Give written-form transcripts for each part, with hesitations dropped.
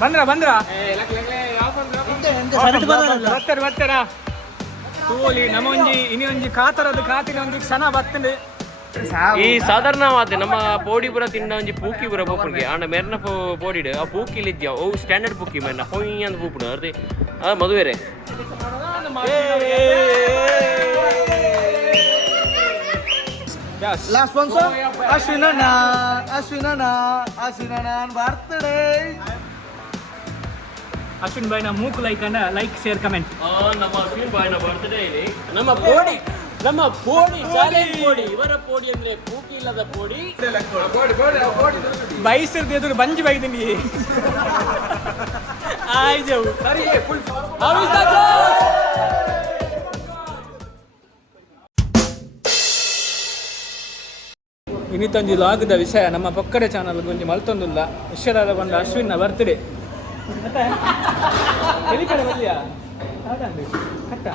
ಬಂದ್ರ ಬರ್ತಾರ ತೂಲಿ ನಮೊಂಜಿ ಇನ್ನೊಂಜಿ ಕಾತರದ ಕಾತಿನ ಒಂಜಿ ಕ್ಷಣ ಬರ್ತಂಡೆ ಈ ಸಾಧಾರಣವಾದ ನಮ್ಮ ಪೋಡಿ ಪುರ ತಿಂಡ ಒಂಜಿ ಪೂಕಿ ಪುರ ಪೋಪುನ್ಗೆ ಆಂಡ ಮೆರ್ನ ಪೋಡಿಡ್ ಆ ಪೂಕಿಲ್ ಇಜ್ಜ ಓ ಸ್ಟ್ಯಾಂಡರ್ಡ್ ಪೂಕಿ ಮೆರ್ನ ಹೊಯ್ ಅಂತ ಪೂಪುಡು ಅರ್ದೆ ಆ ಮದುವೆರೆ Last one song. Ashwinana birthday. Ashwin bhai na mook like and like share comment. ನಮ್ಮ ಅಶ್ವಿನ್ ಬಾಯ್ನ ಬರ್ತ್ಡೇ ಇದೆ. ನಮ್ಮ ಪೋಡಿ ಚಾಲೆಂಜ್ ಪೋಡಿ ಇವರ ಪೋಡಿ ಅಂದ್ರೆ ಪೂಕಿ ಇಲ್ಲದ ಪೋಡಿ ಬೈಸಿರ್ದು ಬಂಜಿ ಬೈದಿನಿ ಆಯ್ ಜಾವು ಸರಿ ಫುಲ್ ಇನ್ನಿತ್ತೊಂದು ಲಾಗದ ವಿಷಯ ನಮ್ಮ ಪಕ್ಕಡೆ ಚಾನಲ್ ಒಂಜಿ ಮಲ್ತೊಂದುಲ್ಲ ವಿಷಯದ ಬಂದ ಅಶ್ವಿನ್ನ ಬರ್ತ್ಡೇ ಎಲ್ಲಿ ಕಡೆ ಬಲ್ಲಿಯ ಕಟ್ಟ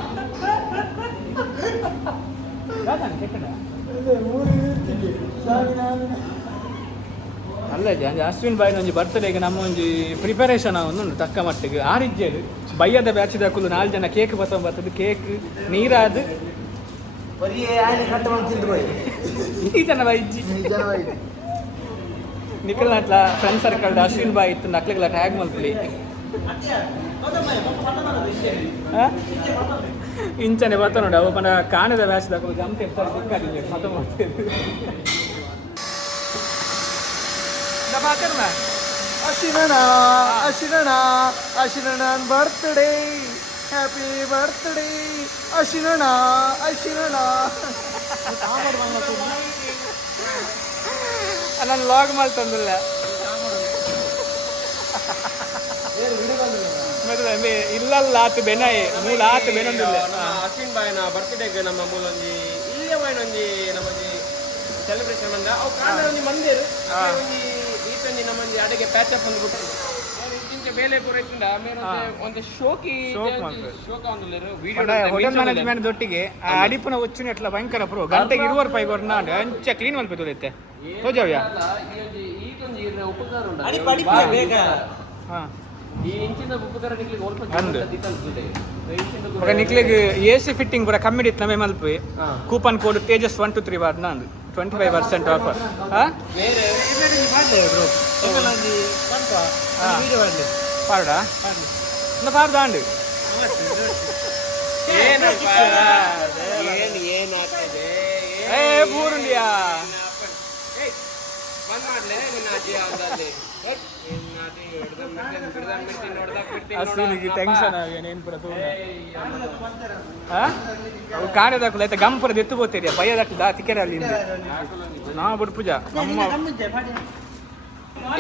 ಅಲ್ಲ ಅಶ್ವಿನ್ ಬಾಯ್ನ ಒಂಜಿ ಬರ್ತ್ಡೇಗೆ ನಮ್ಮ ಒಂಜಿ ಪ್ರಿಪರೇಷನ್ ಒಂದು ತಕ್ಕ ಮಟ್ಟಿಗೆ ಆರಿಜ್ಜೆದು ಬಯ್ಯದ ಬ್ಯಾಚಿದ ಕುಲ್ಲು 4 ಜನ ಕೇಕ್ ಬರ್ತದೆ ಕೇಕ್ ನೀರಾದು ಈ ಜನ ಬೈಜಿ ನಿಖಲ್ ನಟ್ಲ ಫ್ರೆಂಡ್ ಸರ್ಕಲ್ ಅಶ್ವಿನ್ ಬಾಯ್ ಇತ್ತು ನಕ್ಲಿಗೆಲ್ಲ ಟ್ಯಾಗ್ ಮಲ್ಪಲಿ ಇಂಚನೆ ಬರ್ತಾ ನೋಡಿ ಅವ ಪಂಡ ಕಾಣದ ಬ್ಯಾಚ್ದ ಗಮತೆ ಇರ್ತಾರೆ ಮತ ಮಾಡ್ತೇವೆ ಅಶ್ವಿನ ಬರ್ತ್ಡೇ ಹ್ಯಾಪಿ ಬರ್ತ್ಡೇ ಅಶ್ವಿನ ನಾನು ಲಾಗ್ ಮಾಡ್ತಂದಿಲ್ಲ ಇಲ್ಲಲ್ಲ ಆತು ಬೆನಾಯಿ ಮೂಲ ಆತು ಬೆನೊಂದಿಲ್ಲ ಅಶ್ವಿನ್ ಬಾಯ್ನ ಬರ್ತ್ಡೇಗೆ ನಮ್ಮ ಮೂಲೊಂಜಿ ಇಲ್ಲೇ ಬಾಯ್ನೊಂಜಿ ನಮ್ಮೊಂಜಿ ಸೆಲೆಬ್ರೇಷನ್ ಬಂದ ಅವು ಕಾರಣ ಒಂಜಿ ಮಂದಿರು ಒಂಜಿ ಈತೊಂಜಿ ನಮ್ಮೊಂಜಿ ಅಡೆಗೆ ಪ್ಯಾಚ್ ಅಪ್ ಅಂದ್ಬಿಟ್ಟು ಇಂಚೆ ಬೇಲೆ ಪೂರ ಇತ್ತಿಂದ ಆಮೇಲೆ ಒಂದು ಶೋಕಿ ಶೋಕ ಒಂದಿಲ್ಲರು ಹೋಟೆಲ್ ಮ್ಯಾನೇಜ್ಮೆಂಟ್ ದೊಟ್ಟಿಗೆ ಅಡಿಪುನ ಒಚ್ಚಿನ ಎಟ್ಲ ಭಯಂಕರ ಪ್ರೋ ಗಂಟೆಗೆ 20 ರೂಪಾಯಿ ಕೊಡ್ ನಾಡು ಅಂಚ ಕ್ಲೀನ್ ಮಲ್ಪೆ ತೊಳೆಯುತ್ತೆ ಹೋಜವ್ಯ ಈತೊಂಜಿ ಉಪಕಾರ ಉಂಟು ಈ ಇಂಚಿನ ಉಪಕಾರ ನಿಕ್ಲಿಗೆ ಎಸಿ ಫಿಟ್ಟಿಂಗ್ ಪೂರ ಕಮ್ಮಿ ಇತ್ತು ನಮ್ಮೆ ಮಲ್ಪಿ ಕೂಪನ್ ಕೋಡ್ ತೇಜಸ್ 123 ಬಾರ್ ನಂದು 25% ಆಫರ್ ಪಾರ್ಡಾ ಪಾರ್ದಾಂಡು ಏ ಪೂರುಂಡಿಯಾ ಅಶ್ವಿನಿಗೆ ಟೆನ್ಷನ್ ಏನೇನು ಪುರ ಕಾಣದಾಕುಲ ಆಯ್ತಾ ಗಂಪುರದ ಎತ್ತು ಬೋತೀರಿಯಾ ಭಯದಾಗ್ತದ ತಿಕೆರೆ ಅಲ್ಲಿ ನಾ ಬಿಡು ಪೂಜಾ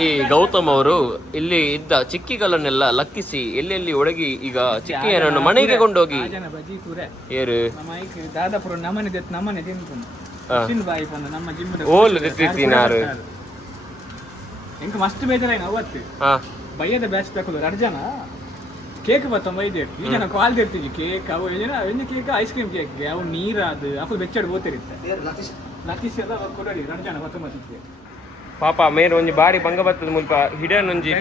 ಈ ಗೌತಮ್ ಅವರು ಇಲ್ಲಿ ಇದ್ದ ಚಿಕ್ಕಿಗಳನ್ನೆಲ್ಲ ಲಕ್ಕಿಸಿ ಎಲ್ಲೆಲ್ಲಿ ಒಡಗಿ ಈಗ ಚಿಕ್ಕಿಯನ್ನು ಮನೆಗೆ ಕೊಂಡೋಗಿ ಏರು ದಾದಾಪುರ ನಮ್ಮನೆ ತಿಂದು ಬಾಯಿ ಬಂದು ನಮ್ಮ ಜಿಮ್ ಓಲ್ ತಿತ್ತಿನಾರು ಇಂಕ ಮಸ್ತ್ ಬೇಜಾರಾಯ್ನ ಅವತ್ತು ಬಯ್ಯದ ಬ್ಯಾಚ್ ತಕೊಳ್ಳು 2 ಜನ ಕೇಕ್ ಬತ್ತ ಬೈದೆ ಈ ಜನ ಕಾಲ್ ತಿರ್ತೀವಿ ಕೇಕ್ ಅವು ಏನು ಕೇಕ್ ಐಸ್ ಕ್ರೀಮ್ ಕೇಕ್ ಅವು ನೀರಾದು ಅಪ್ಪ ಬೆಚ್ಚಾಡು ಓದ್ತಿರುತ್ತೆ ಲತೀಶ್ ಎಲ್ಲ ಕೊಡಡಿ 2 ಜನ ಮತ್ತೆ ಪಾಪ ಮೇರ್ ಒಂಜಿ ಬಾರಿ ಬಂಗ ಬತ್ತದ ಮುಲ್ಪ ಹಿಡನ್ ಒಂಜಿ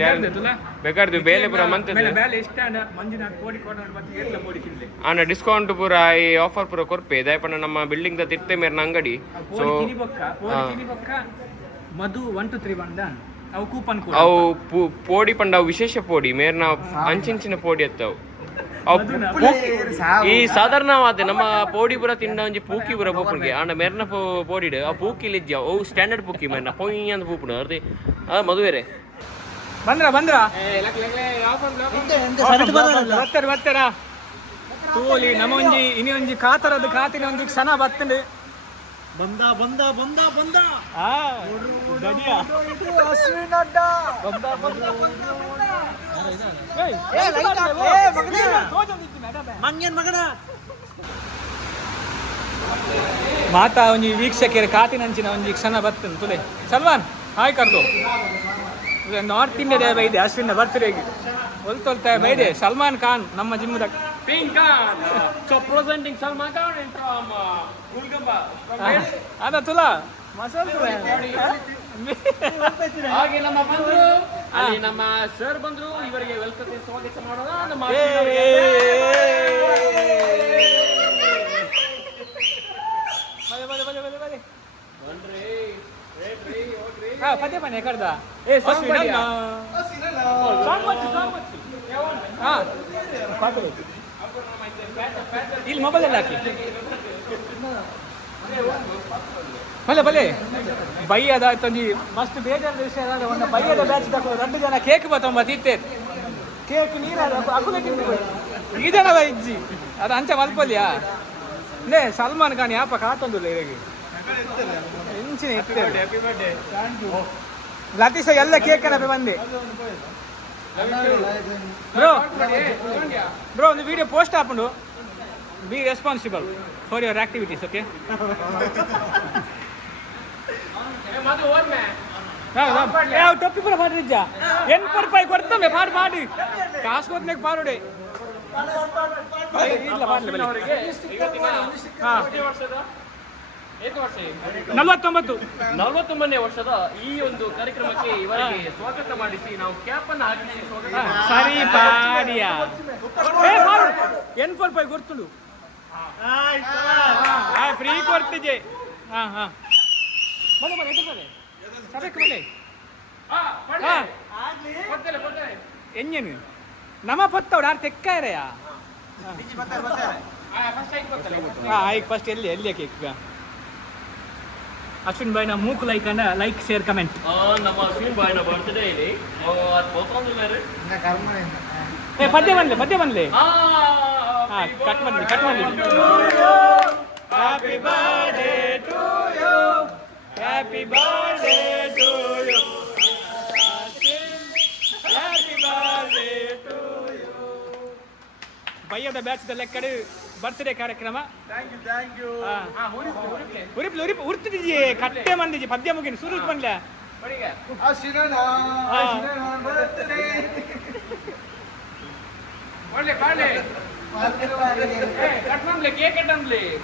ಬೇಕಾರ್ದು ಬೇಲೆ ಪುರ ಮಂತದೆ ಬೇಲೆ ಇಷ್ಟ ಮಂಜಿನ ಕೋಡಿ ಕೋಟ ಮತ್ತೆ ಏರ್ಲ ಕೋಡಿ ಕಿಲ್ಲೆ ಆನ ಡಿಸ್ಕೌಂಟ್ ಪುರ ಈ ಆಫರ್ ಪುರ ಕೊರ್ಪೆ ದಯಪಣ್ಣ ನಮ್ಮ ಬಿಲ್ಡಿಂಗ್ ದ ತಿರ್ತೆ ಮೇರ್ನ ಅಂಗಡಿ ಸೊ ಮಧು 123 ಬಂದ ಅವು ಕೂಪನ್ ಕೋಡ್ ಅವು ಪೋಡಿ ಪಂಡ ವಿಶೇಷ ಪೋಡಿ ಮೇರ್ನ ಅಂಚಿಂಚಿನ ಪೋಡಿ ಅತ್ತವು ಈ ಸಾಧಾರಣವಾದ ನಮ್ಮ ಪೋಡಿ ಪುರ ತಿಂಡ ಒಂಜಿ ಪೂಕಿ ಪುರ ಪೋಪುನ್ಗೆ ಆಂಡ ಮೆರ್ನ ಪೋಡಿಡ್ ಆ ಪೂಕಿಲ್ ಇಜ್ಜ ಓ ಸ್ಟ್ಯಾಂಡರ್ಡ್ ಪೂಕಿ ಮೆರ್ನ ಹೊಯ್ ಅಂತ ಪೂಪುಡು ಅರ್ದೆ ಆ ಮದುವೆರೆ ಬರ್ತಾರ ತೂಲಿ ನಮೊಂಜಿ ಇನ್ನೊಂಜಿ ಕಾತರದ ಕಾತಿನ ಒಂಜಿ ಕ್ಷಣ ಬರ್ತಂಡೆ ಬಂದ ಗಡಿಯಾ ಅಶ್ವಿನ್ ಅಡ್ಡ ಮಾತಾ ಒಂಜಿ ವೀಕ್ಷಕರ ಕಾತಿನಂಚಿನ ಒಂಜಿ ಕ್ಷಣ ಬರ್ತಂದು ತುಲೆ ಸಲ್ಮಾನ್ ಹಾಯ್ ಕರ್ದು ನಾರ್ತ್ ಇಂಡಿಯಾದ ಬೈದೆ ಅಶ್ವಿನ್ ಬರ್ತ್ಡೇಗೆ ಹೊಲ್ತೊಲ್ತಾ ಬೈದೆ ಸಲ್ಮಾನ್ ಖಾನ್ ನಮ್ಮ ಜಿಮ್ಮದ Pink Khan. So presenting Salman Khan from Gulgamba. Ada tula. Masal tula. ಹಾಗೆ ನಮ್ಮ ಬಂದ್ರು ಅಲ್ಲಿ ನಮ್ಮ ಸರ್ ಬಂದ್ರು, ಇವರಿಗೆ ವೆಲ್ಕಮ್ ಸ್ವಾಗತ ಮಾಡೋಣ. ನಮ್ಮ ಪದೇ ಮನೆ ಕಡ್ದ ಇಲ್ಲಿ ಮೊಬೈಲ್ ಎಲ್ಲ ಹಾಕಿ ಭಲೆ ಭಲೆ ಬೈಯದ ತಂಜಿ ಮಸ್ತ್ ಬೇಜಾರು ವಿಷಯ ಒಂದು ಬೈಯದ ಬ್ಯಾಚ್ ತಗೊಂಡು 2 ಜನ ಕೇಕ್ ಬತ್ತೊಂಬತ್ತಿತ್ತೆ ಕೇಕ್ ನೀರಾದ ಅಕುಲೆ ತಿಂದು ಈ ಜನ ಇಜ್ಜಿ ಅದು ಅಂಚೆ ಮಲ್ಪಲ್ಯಾ ನೇ ಸಲ್ಮಾನ್ ಖಾನ್ ಯಾಪ ಕಾತೊಂದು ಹೇಗೆ ಇಂಚಿನ ಇರ್ತೇವೆ ಲತೀಶ ಎಲ್ಲ ಕೇಕ್ ಅನ್ನ ಬಂದೆ ಬ್ರೋ ಒಂದು ವಿಡಿಯೋ ಪೋಸ್ಟ್ ಹಾಕೊಂಡು B responsible for your activities okay ಟೊಪ್ಪಿ ಕೂಡ ಪಾಡ್ರಿಜ್ಜ ₹80 ಕೊಡ್ತಮ್ಮೆ ಪಾಡಿ ಕಾಸು ಕೊಡ್ಬೇಕು ಪಾರುಡೆ ಇಲ್ಲ ಪಾಡ್ಲಿ 49ನೇ ವರ್ಷದ ಈ ಒಂದು ಕಾರ್ಯಕ್ರಮಕ್ಕೆ ಇವರಿಗೆ ಸ್ವಾಗತ ಮಾಡಿಸಿ ನಾವು ಕ್ಯಾಪ್ ಅನ್ನು ಹಾಕಿಸಿ ಸ್ವಾಗತ. ಸರಿ ಪಾಡಿಯಾ ₹80 ಗೊತ್ತುಂಡು ಫ್ರೀ ಕೊಡ್ತಿದ್ದೆ ಹಾ ಹಾ ಬಲೆ ಬಲೆ ಎದುರು ಸಭೆಗೆ ಬಲೆ ಎಂಜನು ನಮ ಪತ್ತವಡು ಆರು ತೆಕ್ಕಾಯ್ರಯ್ಯ ಆಯ್ಕೆ ಫಸ್ಟ್ ಎಲ್ಲಿ ಕೇಕ್ ಅಶ್ವಿನ್ ಬಾಯ್ನ ಮೂಕು ಲೈಕ್ ಶೇರ್ ಕಮೆಂಟ್ ನಮ್ಮ ಅಶ್ವಿನ್ ಬಾಯ್ನ ಬರ್ತ್ಡೇ ಇದೆ ಪದ್ಯ ಬನ್ಲೆ ಕಟ್ ಮಾಡಿ happy birthday to you happy birthday to you happy birthday to you ಬಯ್ಯದ ಬ್ಯಾಚ್ದ ಲೆಕ್ಕಡು ಬರ್ತ್ಡೇ ಕಾರ್ಯಕ್ರಮ ಉರ್ತಿದ್ಜಿ ಕಟ್ಟೆ ಮಂದಿಜಿ ಪದ್ಯ ಮುಗಿನ ಸುರುಜ್ ಬಂದ್ಲ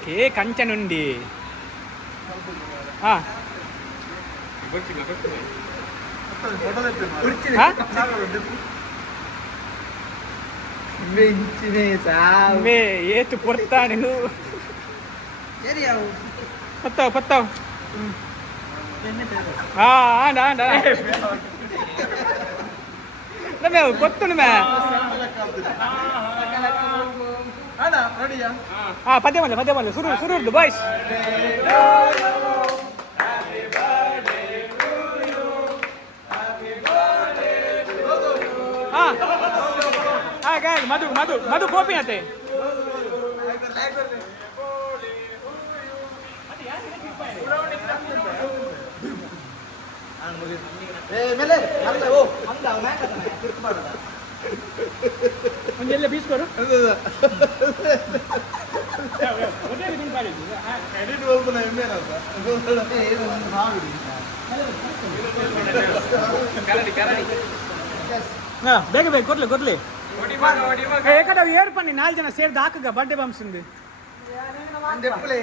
ಕೇಕ್ ಅಂಚನುಂಡಿ ಏತು ಪೊರ್ತಾನೆ ಪತ್ತಾವ್ ಗೊತ್ತು ಪದ್ಯ ಮಲ್ಲ ಸುರು ಬಾಯ್ಸ್ ಮಧು ಕೋಪಿ ಅಂತೆ ಒಂದೆಲ್ಲ ಬೀಸ್ಕೊಡು ಬೇಗ ಕೊಡ್ಲಿ ಏಕಡ ಏರ್ ಪನ್ನಿ 4 ಜನ ಸೇರ್ದು ಹಾಕಗ ಬರ್ಡೇ ಬಾಂಬ್ಸ್ ಇಂದು ಡೆಪ್ಲೆ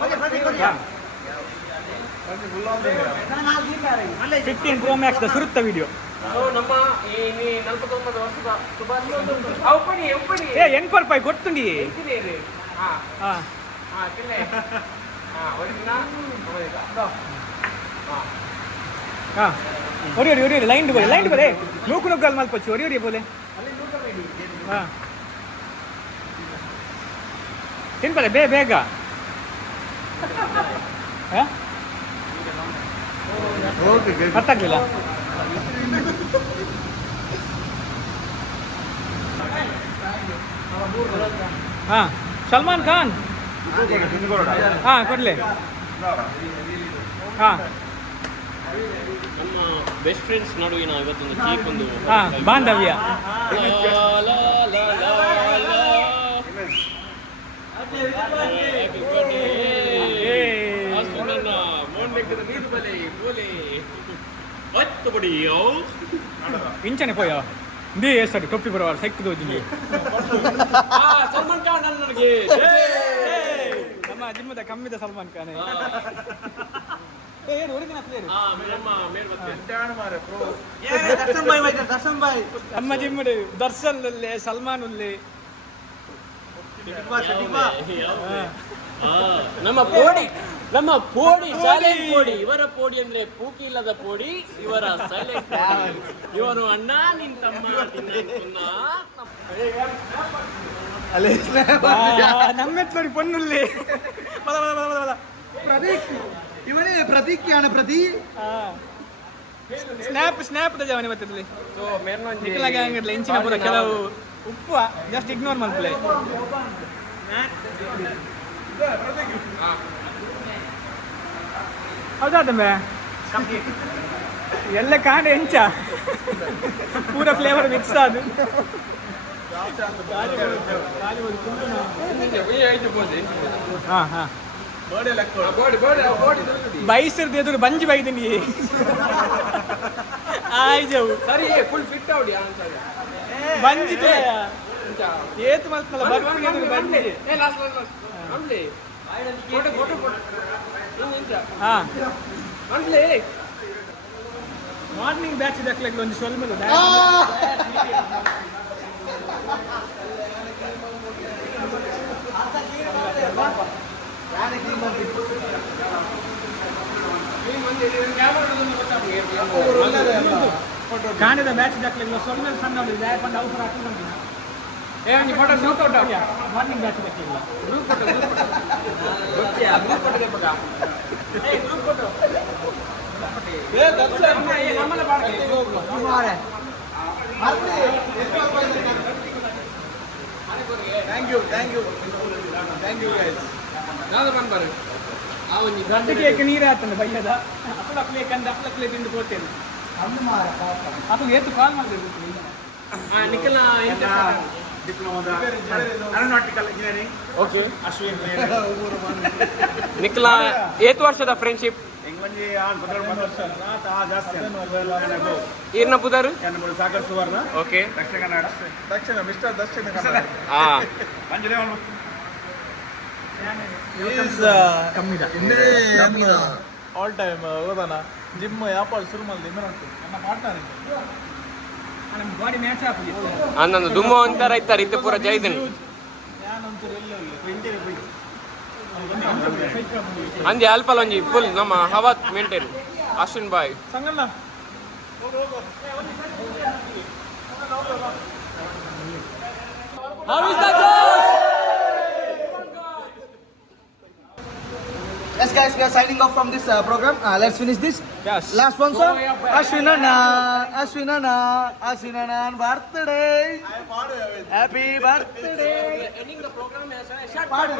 15 Pro Max ಸುರುತ್ತ ವಿಡಿಯೋ ನಮ್ಮ ಈ 49 ವರ್ಷದ ₹80 ಗೊತ್ತುಂಡಿ ಒಡಿ ಲೈನ್ ಬೋಲೆ ನೂಕು ಮಲ್ಪಚ್ಚು ಒಡಿ ಬೋಲೆ ತಿನ್ಪಲೆ ಬೇಗ ಅರ್ಥಾಗ್ಲಿಲ್ಲ ಸಲ್ಮಾನ್ ಖಾನ್ ಕೊಡ್ಲಿ ನಮ್ಮ ಬೆಸ್ಟ್ ಫ್ರೆಂಡ್ಸ್ ನಡುವಿನ ಇವತ್ತೊಂದು ಕೇಕ್ ಒಂದು ಬಾಂಧವ್ಯ ಇಂಚನೆ ಪೋಯ ದೇ ಸರಿ ಟೊಪ್ಪಿ ಬರುವಾಗ ಸೈಕ್ದು ಸಲ್ಮಾನ್ ಖಾನ್ ನನಗೆ ನಮ್ಮ ಜಿಮ್ಮದ ಕಮ್ಮಿದ ಸಲ್ಮಾನ್ ಖಾನ್ ಏನು ಒರಿಜಿನಲ್ ಪ್ಲೇಯರ್ ನಮ್ಮ ಜಿಮ್ಮಡು ದರ್ಶನ್ ಉಲ್ಲೆ ಸಲ್ಮಾನ್ ಉಲ್ಲೆ ನಮ್ಮ ಪೋಡಿ ಸೈಲೆಂಟ್ ಪೋಡಿ. ಇವರ ಪೋಡಿ ಅಂದ್ರೆ ಪೂಕಿ ಇಲ್ಲದ ಪೋಡಿ, ಇವರ ಸೈಲೆಂಟ್ ಪೋಡಿ. ಇವನು ಅಣ್ಣ ನಿನ್ ತಮ್ಮ ನಮ್ಮೆತ್ ನೋಡಿ ಪೊನ್ನುಲ್ಲಿ ಪ್ರತೀಕ್ ಇವನೇ ಪ್ರತೀಕ್ಯಾನ ಪ್ರತಿ ಸ್ನ್ಯಾಪ್ ತಜಾವನಿ ಇವತ್ತಲ್ಲಿ ಸೊ ಮೇರ್ನೊಂಜಿ ನಿಖಿಲ ಗ್ಯಾಂಗ್ ಇರ್ಲಿ ಇಂಚಿನ ಪೂರ ಕೆಲವು ಉಪ್ಪು ಜಸ್ಟ್ ಇಗ್ನೋರ್ ಮಲ್ಪಲೆ ಹೌದಾದಮ್ಮೆ ಎಲ್ಲ ಕಾಂಡ ಎಂಚ ಪೂರ ಫ್ಲೇವರ್ ಮಿಕ್ಸ್ ಆದು ಹಾ ಹಾ ಬೈಸಿರ್ದು ಎದುರು ಬಂಜಿ ಬೈದಿನಿ ಆಯ್ಜವು ಸರಿ ಫುಲ್ ಫಿಟ್ ಔಡಿ ಬಂಜಿ ಏತ್ ಮಲ್ತಲ್ಲ ಬರ್ತೀನಿ ಎದುರು ಬಂಜಿ ಹಾ ಮಾರ್ನಿಂಗ್ ಬ್ಯಾಚ್ ದಕ್ಲಕ್ಕೆ ಒಂದು ಸ್ವಲ್ಪ ಕಾಣದ ಬ್ಯಾಚ್ ದಕ್ಲಿಲ್ಲ ಸ್ವಲ್ಪ ಸಣ್ಣ ಪಂಡ ಅವಸರ ಮಾರ್ನಿಂಗ್ ಬ್ಯಾಚ್ ದಕ್ಲಿಲ್ಲ ಗಡ್ಡ ಕೇಕ್ ನೀರು ಹಾಕ್ತಾನೆ ಬೈಯದ ಅಪ್ಲಕ್ಲೆ ಕಂಡು ಅಪ್ಲಕ್ಲೆ ತಿಂದು ಕೊಡ್ತೇನೆ ಅಪ್ಲ ಎತ್ತು ಕಾಲ್ ಮಾಡಿದ್ರು ನಿಖಿಲ ಏರೋನಾಟಿಕಲ್ ಇಂಜಿನಿಯರಿಂಗ್ ಓಕೆ ಅಶ್ವಿನ್ ನಿಖಿಲ 8 ವರ್ಷದ ಫ್ರೆಂಡ್ಶಿಪ್ ಎಂಗ್ಮಂಜಿ ಆನ್ 14 ವರ್ಷ ಆ ಜಾಸ್ತಿ ಈರ್ನ ಪುದರು ಕನ್ನಡ ಸಾಗರ್ ಸುವರ್ಣ ಓಕೆ ದಕ್ಷಿಣ ಕನ್ನಡ ದಕ್ಷಿಣ ಮಿಸ್ಟರ್ ದಕ್ಷಿಣ ಕನ್ನಡ ಹಾ ಮಂಜುಳೆ ಕಮ್ಮಿದ ಆಲ್ ಟೈಮ್ ಹೋದಾನ ಜಿಮ್ ಯಾಪಾಲ್ ಶುರು ಮಾಡಿ ನನ್ನ ಪಾರ್ಟ್ನರ್ ನಮ್ಮ ಬಾಡಿ ಮ್ಯಾಚ್ ಆಗ್ತಿತ್ತು ಅನ್ನೊಂದು ದುಮ್ಮೋ ಅಂತಾರ ಇತ್ತಾರೆ ಇತ್ತು ಪೂರ ಜೈದನ್ ಅಂದಿ ಅಲ್ಪಲ್ ಒಂಜಿ ಫುಲ್ ನಮ್ಮ ಹವಾತ್ ಮೇಂಟೈನ್ ಅಶ್ವಿನ್ ಬಾಯ್ ಸಂಗಣ್ಣ Yes, guys, we are signing off from this program. Let's finish this. Yes. Last one song. Ashwinana birthday. Happy birthday. ending the program as a Padu.